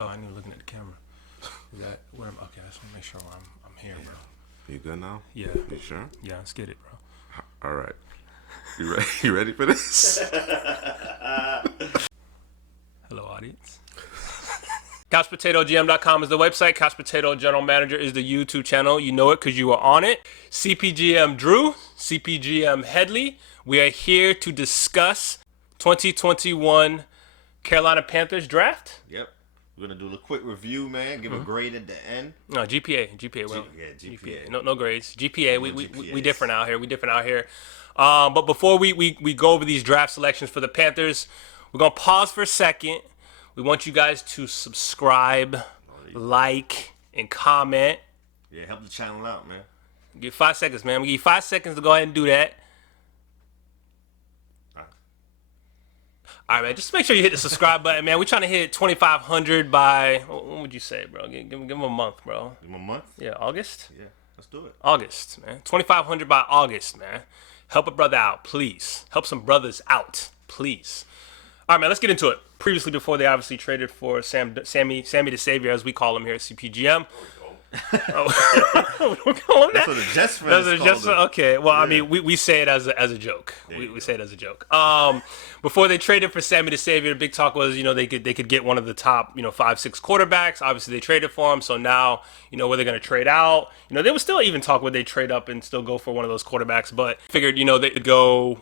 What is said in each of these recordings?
Oh, I knew looking at the camera. Is that where okay, I just want to make sure I'm here, bro. You good now? Yeah. You sure? Yeah, let's get it, bro. All right. You ready? You ready for this? Hello, audience. CouchPotatoGM.com is the website. Couch Potato General Manager is the YouTube channel. You know it because you are on it. CPGM Drew, CPGM Headley. We are here to discuss 2021 Carolina Panthers draft. Yep. We're going to do a quick review, man. Give a grade at the end. No, GPA. Well, GPA. No grades. GPA. We GPAs. different out here. But before we go over these draft selections for the Panthers, we're going to pause for a second. We want you guys to subscribe, like, and comment. Yeah, help the channel out, man. Give you 5 seconds, man. We give you 5 seconds to go ahead and do that. All right, man. Just make sure you hit the subscribe button, man. We're trying to hit 2,500 by, what would you say, bro? Give them a month, bro. Give them a month? Yeah, August? Yeah, let's do it. August, man. 2,500 by August, man. Help a brother out, please. Help some brothers out, please. All right, man, let's get into it. Previously, before they obviously traded for Sammy the Savior, as we call him here at CPGM. Oh, we call him that? That's what the Jets fans called him. Okay, well, yeah. I mean, we say it as a joke. We say it as a joke. Before they traded for Sammy the Savior, the big talk was, they could get one of the top, 5-6 quarterbacks. Obviously, they traded for him, so now, where they're going to trade out. They would still even talk where they trade up and still go for one of those quarterbacks, but figured, they could go,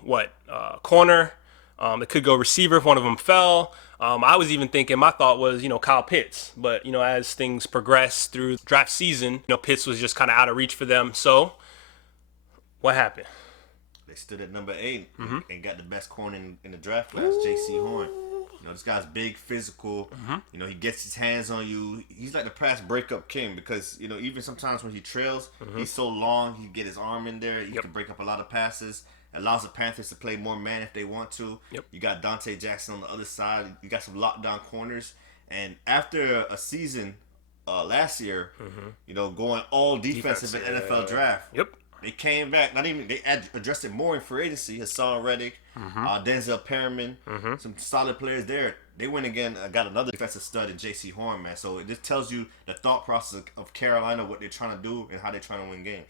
corner. They could go receiver if one of them fell. I was even thinking, my thought was, Kyle Pitts. But, as things progressed through draft season, Pitts was just kind of out of reach for them. So, what happened? They stood at number 8 and got the best corner in the draft class, Jaycee Horn. This guy's big, physical. He gets his hands on you. He's like the pass breakup king because, even sometimes when he trails, he's so long, he can get his arm in there. He can break up a lot of passes. Allows the Panthers to play more man if they want to. Yep. You got Deonte Jackson on the other side. You got some lockdown corners. And after a season last year, going all defensive in NFL draft, they came back. They addressed it more in free agency. Hassan Reddick, Denzel Perriman, some solid players there. They went again, got another defensive stud in Jaycee Horn, man. So it just tells you the thought process of Carolina, what they're trying to do, and how they're trying to win games.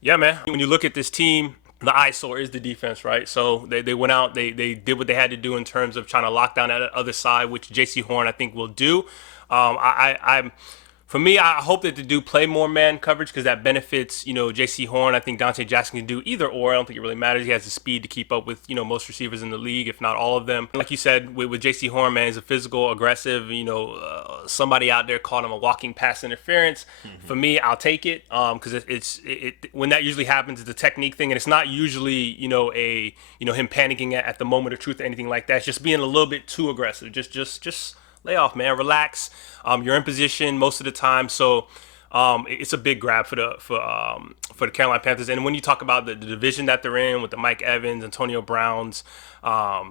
Yeah, man. When you look at this team, the eyesore is the defense, right? So they went out, they did what they had to do in terms of trying to lock down that other side, which Jaycee Horn, I think, will do. For me, I hope that they do play more man coverage because that benefits, Jaycee Horn. I think Deonte Jackson can do either or. I don't think it really matters. He has the speed to keep up with, most receivers in the league, if not all of them. Like you said, with Jaycee Horn, man, he's a physical, aggressive, somebody out there called him a walking pass interference. For me, I'll take it because it's when that usually happens, it's a technique thing, and it's not usually, him panicking at the moment of truth or anything like that. It's just being a little bit too aggressive. Just lay off, man. Relax. You're in position most of the time, so it's a big grab for the Carolina Panthers. And when you talk about the division that they're in with the Mike Evans, Antonio Browns,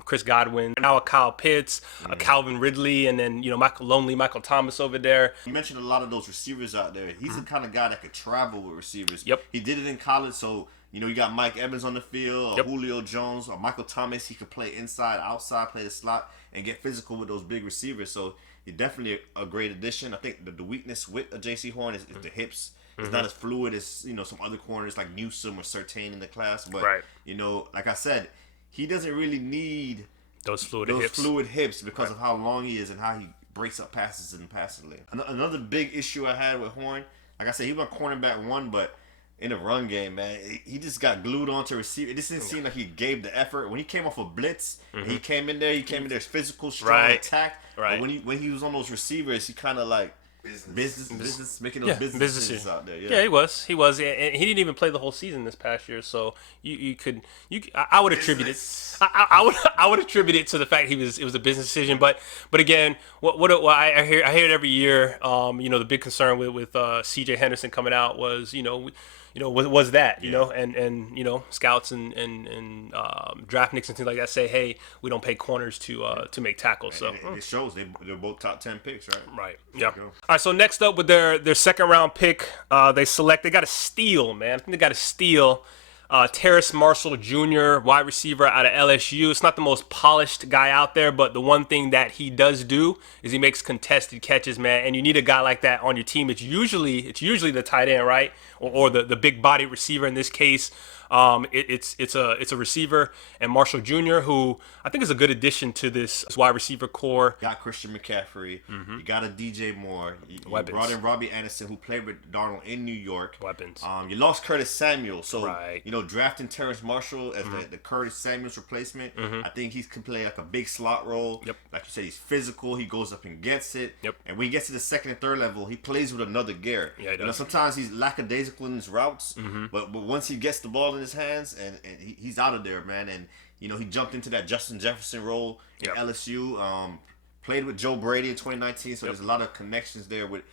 Chris Godwin, now a Kyle Pitts, a Calvin Ridley, and then Michael Thomas over there. You mentioned a lot of those receivers out there. He's the kind of guy that could travel with receivers. Yep. He did it in college, so you got Mike Evans on the field, or Julio Jones, or Michael Thomas. He could play inside, outside, play the slot, and get physical with those big receivers. So he's definitely a great addition. I think the weakness with Jaycee Horn is the hips. It's not as fluid as some other corners like Newsome or Surtain in the class. But like I said, he doesn't really need those fluid hips because of how long he is and how he breaks up passes in the passing lane. Another big issue I had with Horn, like I said, he was cornerback 1, but in the run game, man, he just got glued onto receiver. It just didn't seem like he gave the effort. When he came off a blitz, he came in there physical, strong, attack. Right. But when he was on those receivers, he kind of like business, making those business decisions out there. Yeah, he was, and he didn't even play the whole season this past year. So I would attribute it. I would attribute it to the fact it was a business decision. But again, what I hear it every year. The big concern with CJ Henderson coming out was was that, and scouts and draft nicks and things like that say, hey, we don't pay corners to make tackles. So and it shows they're both top 10 picks, right? Right. Yeah. All right. So next up with their second round pick, they got a steal, man. I think they got a steal. Terrace Marshall Jr., wide receiver out of LSU. It's not the most polished guy out there, but the one thing that he does do is he makes contested catches, man. And you need a guy like that on your team. It's usually the tight end, right, or the big body receiver in this case. It's a receiver, and Marshall Jr., who I think is a good addition to this wide receiver core. You got Christian McCaffrey. You got a DJ Moore. You Weapons. brought in Robbie Anderson, who played with Darnold in New York. Weapons. You lost Curtis Samuel, so Right. drafting Terrace Marshall as the Curtis Samuel's replacement. I think he can play like a big slot role. Yep. Like you said, he's physical. He goes up and gets it. Yep. And when he gets to the second and third level, he plays with another gear. Yeah, he does. Sometimes he's lackadaisical in his routes, but once he gets the ball in his hands and he's out of there, man. And he jumped into that Justin Jefferson role in LSU. Played with Joe Brady in 2019, so there's a lot of connections there with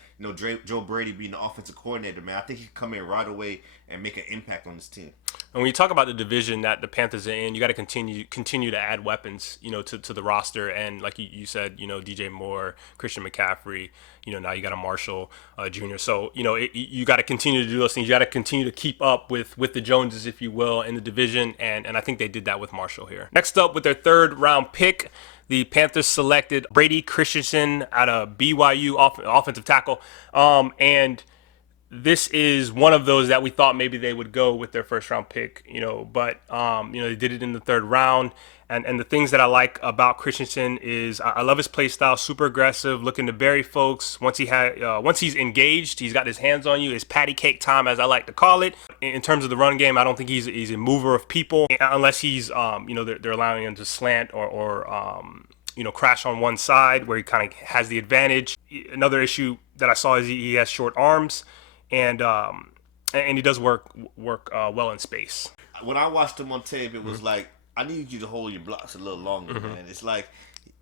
Joe Brady being the offensive coordinator, man. I think he can come in right away and make an impact on this team. And when you talk about the division that the Panthers are in, you got to continue to add weapons, to the roster. And like you said, DJ Moore, Christian McCaffrey, now you got a Marshall Jr. So, you got to continue to do those things. You got to continue to keep up with the Joneses, if you will, in the division. And I think they did that with Marshall here. Next up, with their third round pick, the Panthers selected Brady Christensen out of BYU, offensive tackle. And this is one of those that we thought maybe they would go with their first round pick, but they did it in the third round. And the things that I like about Christensen is I love his play style, super aggressive, looking to bury folks. Once he's engaged, he's got his hands on you. It's patty cake time, as I like to call it. In terms of the run game, I don't think he's a mover of people unless he's they're allowing him to slant or crash on one side where he kind of has the advantage. Another issue that I saw is he has short arms, and he does work well in space. When I watched him on tape, it was like, I need you to hold your blocks a little longer, man. It's like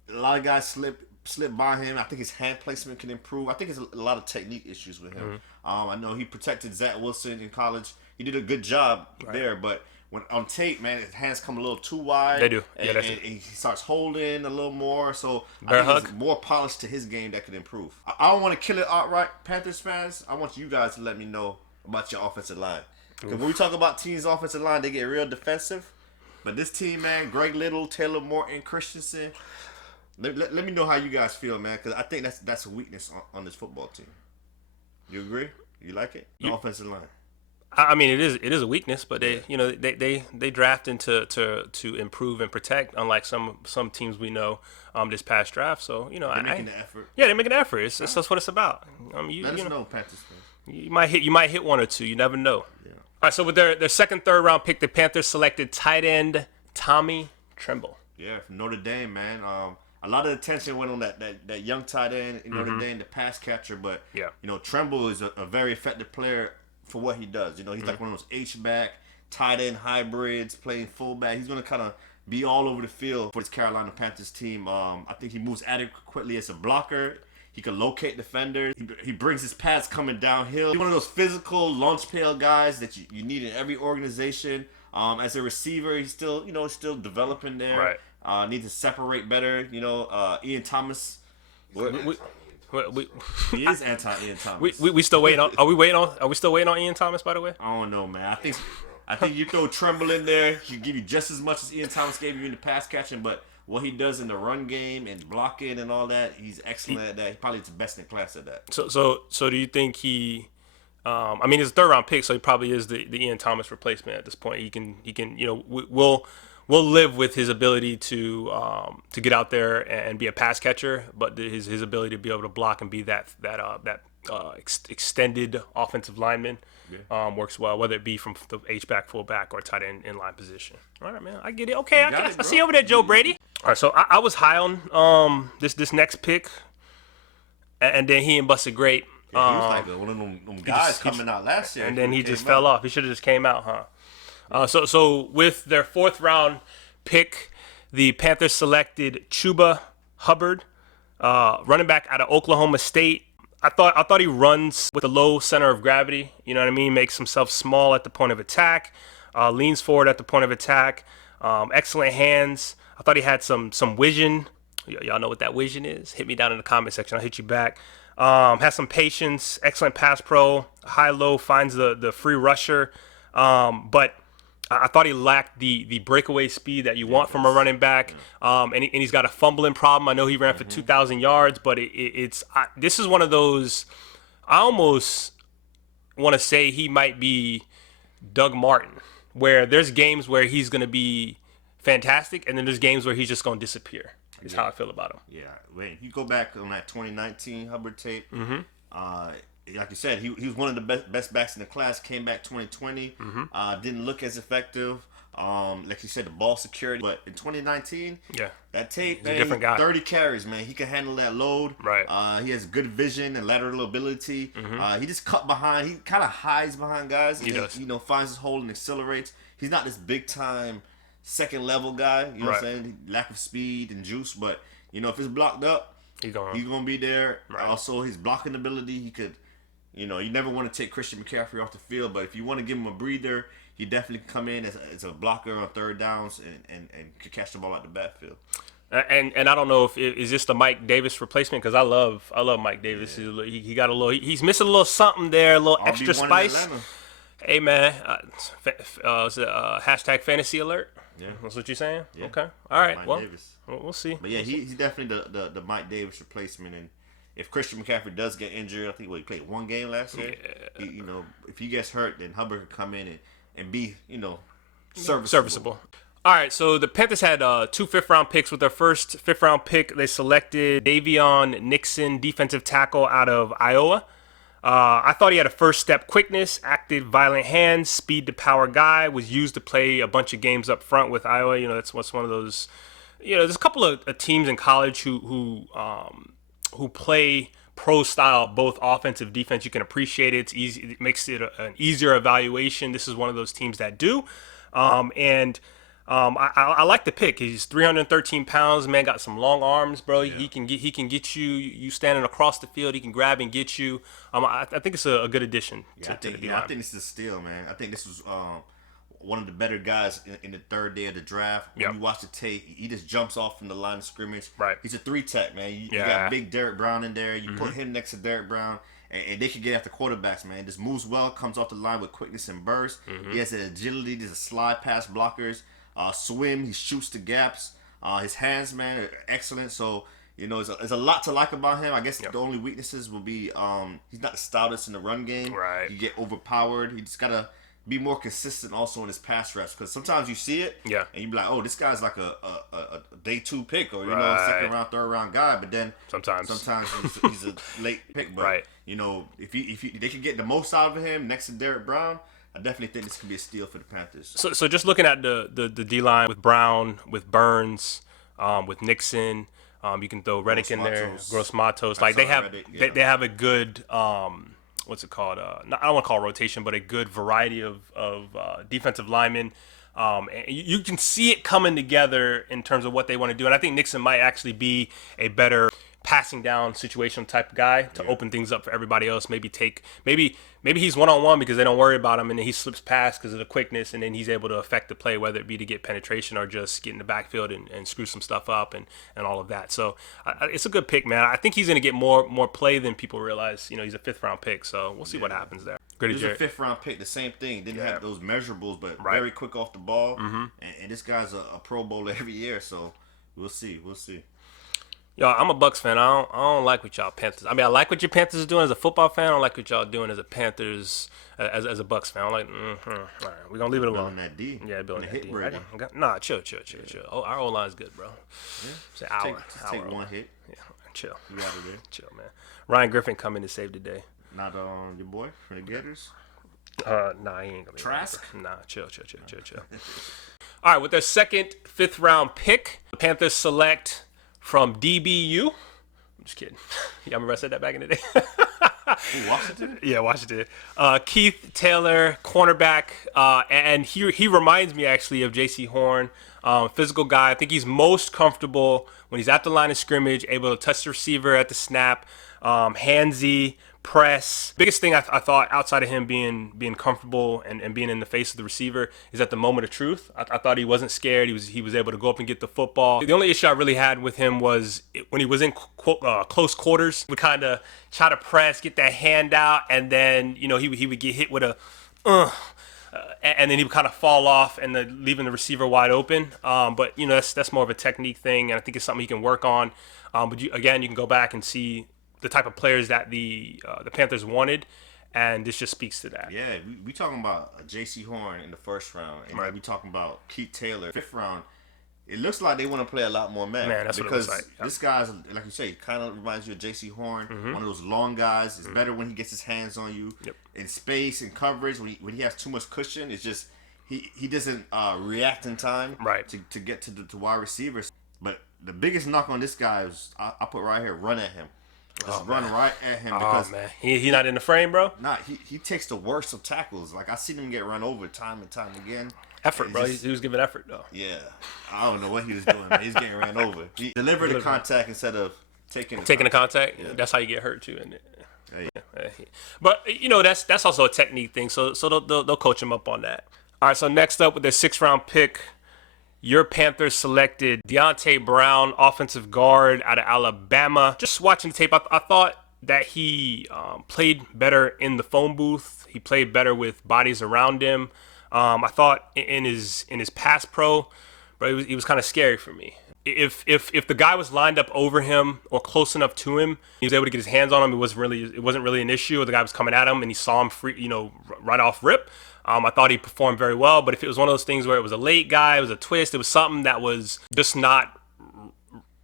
a lot of guys slip by him. I think his hand placement can improve. I think it's a lot of technique issues with him. I know he protected Zach Wilson in college. He did a good job there, but when on tape, man, his hands come a little too wide. They do. And he starts holding a little more. So Bear I think hug. there's more polish to his game that could improve. I don't want to kill it outright, Panthers fans. I want you guys to let me know about your offensive line. Because when we talk about teams' offensive line, they get real defensive. But this team, man, Greg Little, Taylor Morton, Christensen, let me know how you guys feel, man, because I think that's a weakness on this football team. You agree? You like it? The offensive line. I mean, it is a weakness, but they drafted to improve and protect, unlike some teams we know this past draft. So they're making the effort. Yeah, they're making an effort. That's what it's about. Let us know, Panthers fans. You might hit one or two. You never know. Yeah. All right, so with their second, third round pick, the Panthers selected tight end Tommy Tremble. Yeah, from Notre Dame, man. A lot of attention went on that young tight end in Notre Dame, the pass catcher. But Tremble is a very effective player for what he does. He's like one of those H-back tight end hybrids, playing fullback. He's gonna kind of be all over the field for this Carolina Panthers team. I think he moves adequately as a blocker. He can locate defenders. He brings his pass coming downhill. He's one of those physical lunch pail guys that you need in every organization. As a receiver, he's still developing there. Right. Needs to separate better. Ian Thomas. He is anti-Ian Thomas. We still waiting on. Are we still waiting on Ian Thomas? By the way. I don't know, man. I think you throw Tremble in there, he'll give you just as much as Ian Thomas gave you in the pass catching, but what he does in the run game and blocking and all that, he's excellent at that. He probably is the best in class at that. So do you think he? I mean, he's a third round pick, so he probably is the Ian Thomas replacement at this point. He can we'll live with his ability to get out there and be a pass catcher, but his ability to be able to block and be that extended offensive lineman works well, whether it be from the H-back, fullback, or tight end in line position. All right, man, I get it. Okay, I see you over there, Joe Brady. All right, so I was high on this next pick, and then he busted great. Yeah, he was like one of them guys coming out last year. And then he just fell off. He should have just came out, huh? So with their fourth round pick, the Panthers selected Chuba Hubbard, running back out of Oklahoma State. I thought he runs with a low center of gravity. You know what I mean? Makes himself small at the point of attack, leans forward at the point of attack. Excellent hands. I thought he had some vision. Y'all know what that vision is? Hit me down in the comment section. I'll hit you back. Has some patience. Excellent pass pro. High low, finds the free rusher. But I thought he lacked the breakaway speed that you want from a running back, and he's got a fumbling problem. I know he ran for 2,000 yards, but this is one of those. I almost want to say he might be Doug Martin, where there's games where he's going to be fantastic, and then there's games where he's just going to disappear. Is how I feel about him. Yeah, when you go back on that 2019 Hubbard tape, like you said, he was one of the best backs in the class. Came back 2020, didn't look as effective. Like you said, the ball security. But in 2019, that tape, man, different guy. 30 carries, man. He can handle that load. Right. He has good vision and lateral ability. He just cut behind. He kind of hides behind guys. He does. You know, finds his hole and accelerates. He's not this big time second level guy. You know what I'm saying? Lack of speed and juice, but you know, if it's blocked up, he's gonna be there. Right. Also, his blocking ability, he could. You know, you never want to take Christian McCaffrey off the field, but if you want to give him a breather, he definitely can come in as a blocker on third downs and could catch the ball out the backfield. And I don't know if is this the Mike Davis replacement, because I love Mike Davis. Yeah. He got a little. He's missing a little something there, a little extra spice. Hey man, hashtag fantasy alert. Yeah, that's what you're saying. Yeah. Okay, all right. Mike Davis. We'll see. But yeah, he's definitely the Mike Davis replacement. And if Christian McCaffrey does get injured, I think he played one game last year. Yeah. You know, if he gets hurt, then Hubbard can come in and be, you know, serviceable. All right, so the Panthers had 2 fifth-round picks. With their first fifth-round pick, they selected Daviyon Nixon, defensive tackle out of Iowa. I thought he had a first-step quickness, active, violent hands, speed-to-power guy, was used to play a bunch of games up front with Iowa. You know, that's what's one of those. You know, there's a couple of teams in college who play pro style, both offensive, defense. You can appreciate it. It's easy. It makes it an easier evaluation. This is one of those teams that do. I like the pick. He's 313 pounds. Man, got some long arms, bro. Yeah. He can get you. You standing across the field, he can grab and get you. I think it's a good addition to the D-line. I think this is a steal, man. I think this was one of the better guys in the third day of the draft. When you watch the tape, he just jumps off from the line of scrimmage. Right. He's a 3-tech, man. You got big Derek Brown in there. You put him next to Derek Brown, and they can get after quarterbacks, man. Just moves well, comes off the line with quickness and burst. He has an agility. There's a slide past blockers. Swim. He shoots the gaps. His hands, man, are excellent. So, you know, there's a lot to like about him. I guess the only weaknesses will be he's not the stoutest in the run game. Right. You get overpowered. He just got to be more consistent also in his pass reps, because sometimes you see it and you be like, oh, this guy's like a day 2 pick, or you know, second round, third round guy, but then sometimes he's a late pick. But you know, if they can get the most out of him next to Derek Brown, I definitely think this can be a steal for the Panthers. So just looking at the D line with Brown, with Burns, with Nixon, you can throw Reddick in there, Gross Matos. Like they have they have a good what's it called? I don't want to call it rotation, but a good variety of defensive linemen. And you can see it coming together in terms of what they want to do. And I think Nixon might actually be a better passing down situational type of guy to open things up for everybody else. Maybe he's one-on-one because they don't worry about him, and then he slips past because of the quickness, and then he's able to affect the play, whether it be to get penetration or just get in the backfield and screw some stuff up and all of that. So it's a good pick, man. I think he's going to get more play than people realize. You know, he's a 5th-round pick, so we'll see what happens there. He was a 5th-round pick, the same thing. Didn't have those measurables, but very quick off the ball. And this guy's a Pro Bowler every year, so we'll see. Yo, I'm a Bucks fan. I don't like what y'all Panthers. I mean, I like what your Panthers are doing as a football fan. I don't like what y'all doing as a Panthers, as a Bucks fan. I'm like, all right, we're gonna leave it alone. Building that D. Yeah, building that D. Nah, chill. Oh, our O line's good, bro. Yeah. It's an hour. Take one hit. Yeah, chill. You out of there. Chill, man. Ryan Griffin coming to save the day. Not your boy from the Gators. Nah, he ain't gonna be. Trask. Nah, chill. All right, with their second 5th-round pick, the Panthers select from DBU. I'm just kidding. Yeah, I remember I said that back in the day. Ooh, Washington? Yeah, Washington. Keith Taylor, cornerback, and he reminds me actually of Jaycee Horn, physical guy. I think he's most comfortable when he's at the line of scrimmage, able to touch the receiver at the snap, handsy, press. Biggest thing I thought outside of him being comfortable and being in the face of the receiver is at the moment of truth. I thought he wasn't scared. He was able to go up and get the football. The only issue I really had with him was when he was in close quarters, he would kind of try to press, get that hand out, and then you know he would get hit with a and then he would kind of fall off and then leaving the receiver wide open. But that's more of a technique thing, and I think it's something he can work on. But you can go back and see the type of players that the Panthers wanted, and this just speaks to that. Yeah, we talking about Jaycee Horn in the first round, and right. we talking about Keith Taylor 5th round. It looks like they want to play a lot more man. That's because what it looks like. Yep. This guy's, like you say, kind of reminds you of Jaycee Horn, one of those long guys. It's better when he gets his hands on you in space and coverage. When he has too much cushion, it's just he doesn't react in time to get to wide receivers. But the biggest knock on this guy is I put right here, run at him. Just run right at him because he not in the frame, bro. Nah, he takes the worst of tackles. Like I seen him get run over time and time again. Effort, bro. He was giving effort, though. Yeah. I don't know what he was doing, man. He's getting ran over. He delivered the contact instead of taking the contact. Yeah. That's how you get hurt, too, isn't it? Hey. But, that's also a technique thing, so they'll coach him up on that. All right, so next up with their 6th round pick, your Panthers selected Deonte Brown, offensive guard out of Alabama. Just watching the tape, I thought that he played better in the phone booth. He played better with bodies around him. I thought in his pass pro, bro, he was kind of scary for me. If the guy was lined up over him or close enough to him, he was able to get his hands on him. It wasn't really an issue. The guy was coming at him and he saw him free, right off rip. I thought he performed very well. But if it was one of those things where it was a late guy, it was a twist, it was something that was just not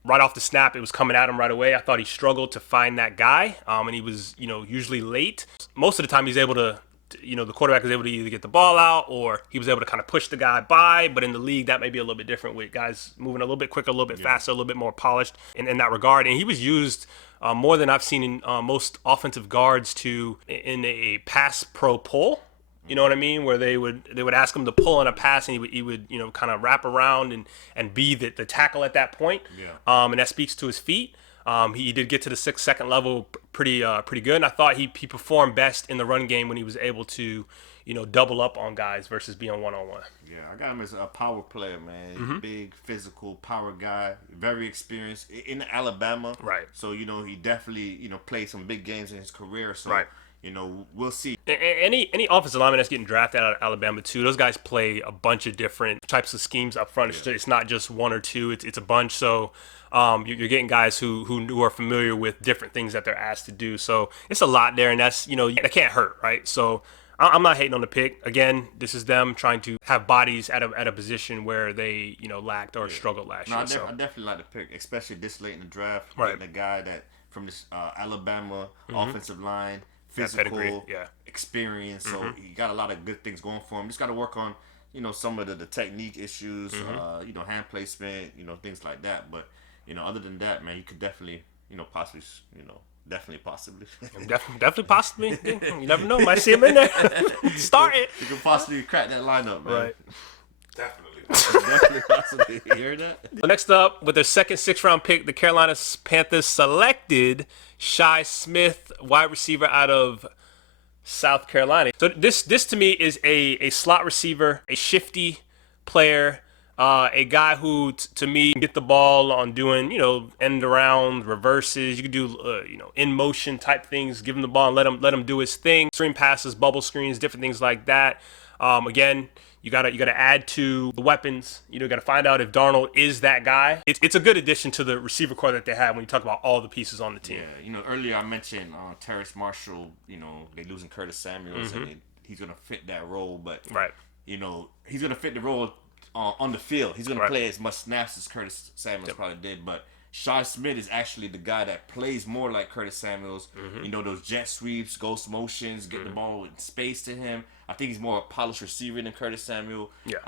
right off the snap, it was coming at him right away. I thought he struggled to find that guy, and he was usually late. Most of the time, he's able to. The quarterback was able to either get the ball out or he was able to kind of push the guy by. But in the league, that may be a little bit different with guys moving a little bit quicker, a little bit faster, a little bit more polished in that regard. And he was used more than I've seen in most offensive guards in a pass pro pull. You know what I mean? Where they would ask him to pull on a pass and he would kind of wrap around and be the tackle at that point. Yeah. And that speaks to his feet. He did get to the 6-second level pretty good, and I thought he performed best in the run game when he was able to, double up on guys versus being one-on-one. Yeah, I got him as a power player, man. Mm-hmm. Big, physical, power guy, very experienced in Alabama. Right. So, he definitely, played some big games in his career. So, right. We'll see. Any offensive lineman that's getting drafted out of Alabama too, those guys play a bunch of different types of schemes up front. Yeah. It's not just one or two. It's a bunch. So. You're getting guys who are familiar with different things that they're asked to do. So it's a lot there, and that's, that can't hurt, right? So I'm not hating on the pick. Again, this is them trying to have bodies at a position where they, lacked or struggled last year. I definitely like the pick, especially this late in the draft. Right. Getting a guy that from this Alabama offensive line, physical, experience. So he got a lot of good things going for him. Just got to work on, some of the technique issues, hand placement, things like that. But other than that, man, you could definitely, possibly, possibly. definitely possibly. You never know. Might see him in there. Start it. You could possibly crack that lineup, man. Right. Definitely. Definitely possibly. You hear that? Next up, with their second 6th round pick, the Carolina Panthers selected Shi Smith, wide receiver out of South Carolina. So this to me is a slot receiver, a shifty player. A guy who, to me, can get the ball on doing, end around, reverses. You can do, in motion type things. Give him the ball and let him do his thing. Screen passes, bubble screens, different things like that. Again, you gotta add to the weapons. You gotta find out if Darnold is that guy. It's a good addition to the receiver core that they have when you talk about all the pieces on the team. Yeah, earlier I mentioned Terrace Marshall. They losing Curtis Samuels, and he's gonna fit that role. But right, he's gonna fit the role. On the field, he's going to play as much snaps as Curtis Samuels probably did, but Shi Smith is actually the guy that plays more like Curtis Samuels. Those jet sweeps, ghost motions, getting the ball in space to him. I think he's more a polished receiver than Curtis Samuel. Yeah.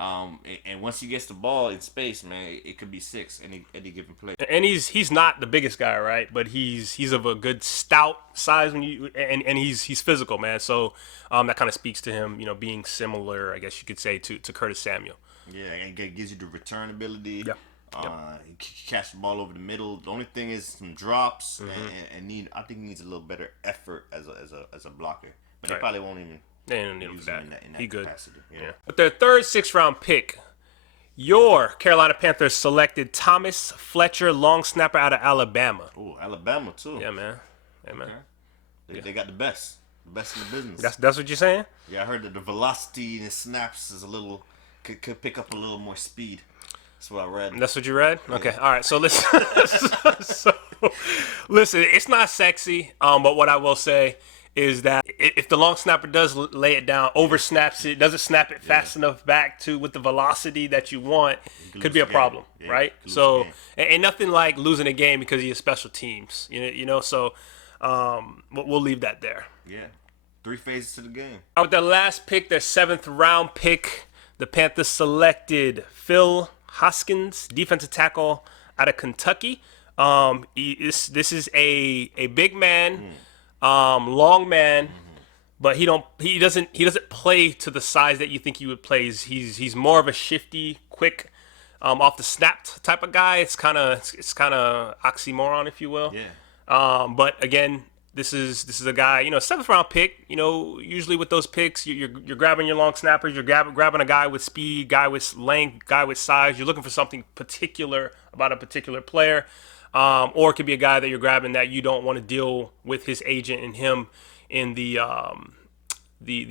And once he gets the ball in space, man, it could be 6 any given play. And he's not the biggest guy, right? But he's of a good stout size and he's physical, man. So that kind of speaks to him, being similar, I guess you could say, to Curtis Samuel. Yeah, and it gives you the return ability. Yeah. He catch the ball over the middle. The only thing is some drops, and I think he needs a little better effort as a blocker. But they probably won't even. They don't need him for that. In that He good. Capacity. Yeah. With their third 6th round pick, your Carolina Panthers selected Thomas Fletcher, long snapper out of Alabama. Oh, Alabama too. Yeah, man. Okay. They got the best. Best in the business. That's what you're saying? Yeah, I heard that the velocity in his snaps is a little could pick up a little more speed. That's what I read. That's what you read? Okay. All right. So listen. Listen, it's not sexy, but what I will say is that if the long snapper does lay it down, over snaps it, doesn't snap it fast enough back to with the velocity that you want, could be a problem, right? So, and nothing like losing a game because of your special teams, you know. So, we'll leave that there. Yeah, 3 phases to the game. With the last pick, their 7th round pick, the Panthers selected Phil Hoskins, defensive tackle out of Kentucky. This is a big man. Long man, but he doesn't play to the size that you think he would play. He's more of a shifty, quick, off the snap type of guy. It's kind of oxymoron, if you will. Yeah. But again, this is a guy, 7th round pick. Usually with those picks, you're grabbing your long snappers. You're grabbing a guy with speed, guy with length, guy with size. You're looking for something particular about a particular player. Or it could be a guy that you're grabbing that you don't want to deal with his agent and him in the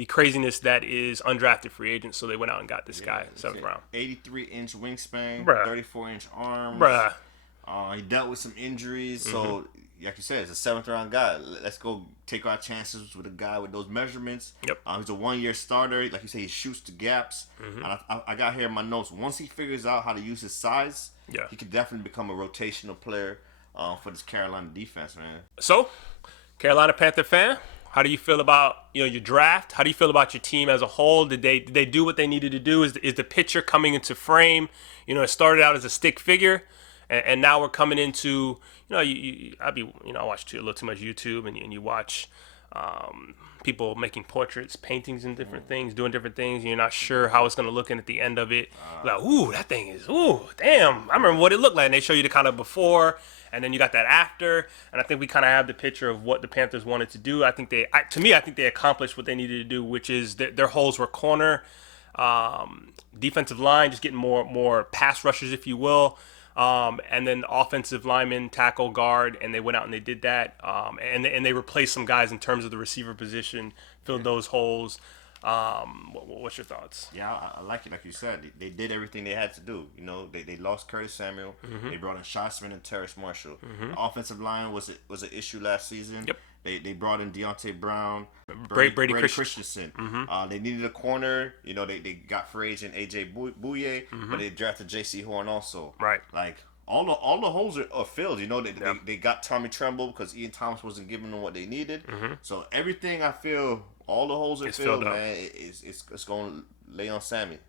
craziness that is undrafted free agents. So they went out and got this guy, 7th round. 83-inch wingspan, Bruh. 34-inch arms. Bruh. He dealt with some injuries, so like you said, it's a 7th round guy. Let's go take our chances with a guy with those measurements. Yep. He's a 1-year starter. Like you say, he shoots the gaps. And I got here in my notes. Once he figures out how to use his size, he could definitely become a rotational player for this Carolina defense, man. So, Carolina Panther fan, how do you feel about your draft? How do you feel about your team as a whole? Did they do what they needed to do? Is the pitcher coming into frame? It started out as a stick figure, and now we're coming into I watch a little too much YouTube, and you watch people making portraits, paintings, and different things, doing different things. And you're not sure how it's going to look in at the end of it. Like, ooh, that thing is, ooh, damn. I remember what it looked like. And they show you the kind of before, and then you got that after. And I think we kind of have the picture of what the Panthers wanted to do. I think they accomplished what they needed to do, which is their holes were corner, defensive line, just getting more pass rushers, if you will. And then offensive lineman, tackle, guard, and they went out and they did that. And they replaced some guys in terms of the receiver position, filled those holes. What's your thoughts? Yeah, I like it. Like you said, they did everything they had to do. They lost Curtis Samuel. They brought in Shi Smith and Terrace Marshall. The offensive line was an issue last season. Yep. They brought in Deonte Brown, Brady Christensen. They needed a corner. They got free agent AJ Bouye, but they drafted Jaycee Horn also. Right. Like all the holes are filled. They got Tommy Tremble because Ian Thomas wasn't giving them what they needed. So everything, I feel, all the holes are filled, man. It's going to lay on Sammy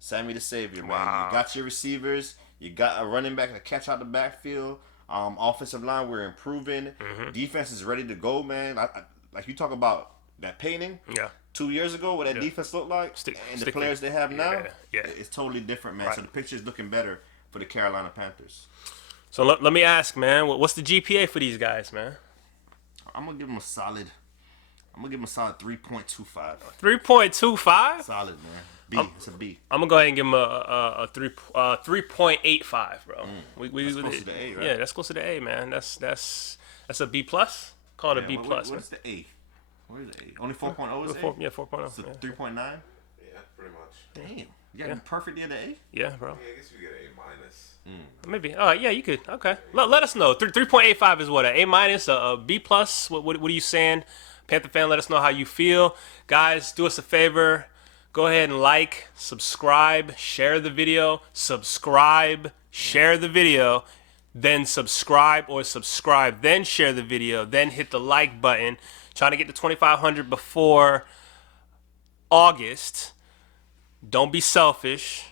the savior, man. Wow. You got your receivers. You got a running back to catch out the backfield. Offensive line, we're improving. Defense is ready to go, man. Like you talk about that painting. Yeah. 2 years ago, what that defense looked like, and the players they have now, it's totally different, man. Right. So the picture is looking better for the Carolina Panthers. So let me ask, man, what's the GPA for these guys, man? I'm gonna give them a solid 3.25. 3.25? Solid, man. It's a B. I'm gonna go ahead and give him a 3.85, bro. That's close to the A, right? Yeah, that's close to the A, man. That's a B plus. Call it a B plus. What's the A? What is the A? Only 4.0 is A? Yeah, 4.0. So 3.9? Yeah, pretty much. Damn. You got to be perfect near the A? Yeah, bro. Yeah, I guess you get an A minus. Maybe. Oh, yeah, you could. Okay. Let us know. 3.85 is what? An A minus, a B plus? What are you saying? Panther fan, let us know how you feel. Guys, do us a favor. Go ahead and like, subscribe, share the video. Subscribe, share the video. Then subscribe, then share the video. Then hit the like button. Trying to get to 2,500 before August. Don't be selfish.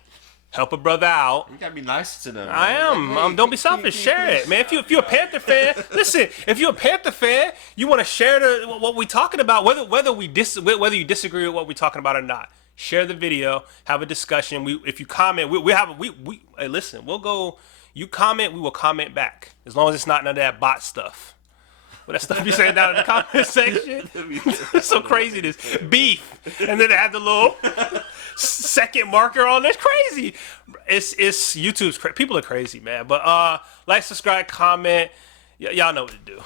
Help a brother out. You gotta be nice to them. I am. Don't be selfish. Share it, man. If you're a Panther fan, listen. If you're a Panther fan, you want to share what we're talking about, whether you disagree with what we're talking about or not. Share the video. Have a discussion. If you comment, hey, listen. We'll go. You comment, we will comment back as long as it's not none of that bot stuff. What that stuff you say down in the comment section? It's so crazy, this beef, and then they have the little second marker on. It's crazy. It's YouTube's people are crazy, man. But like, subscribe, comment. Y'all know what to do.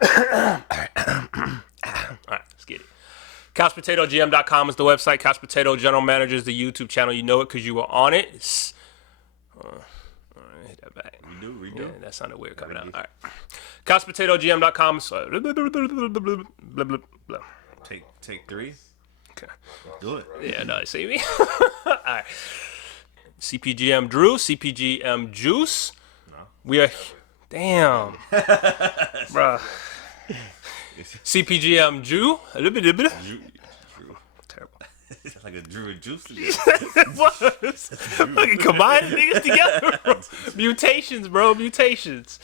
All right, let's get it. CouchPotatoGM.com is the website. Couch Potato General Manager is the YouTube channel. You know it because you were on it. Hit that back. Redo. Yeah, that sounded weird coming out. All right. CouchPotatoGM.com. Take 3. Okay. Do it. Yeah, no, see me? All right. CPGM Drew, CPGM Juice. No. We are... Damn. Bruh. CPGM Jew. A little bit. Drew. Terrible. It's like a Drew and Juice. What? Fucking combining niggas together, bro. Mutations, bro. Mutations.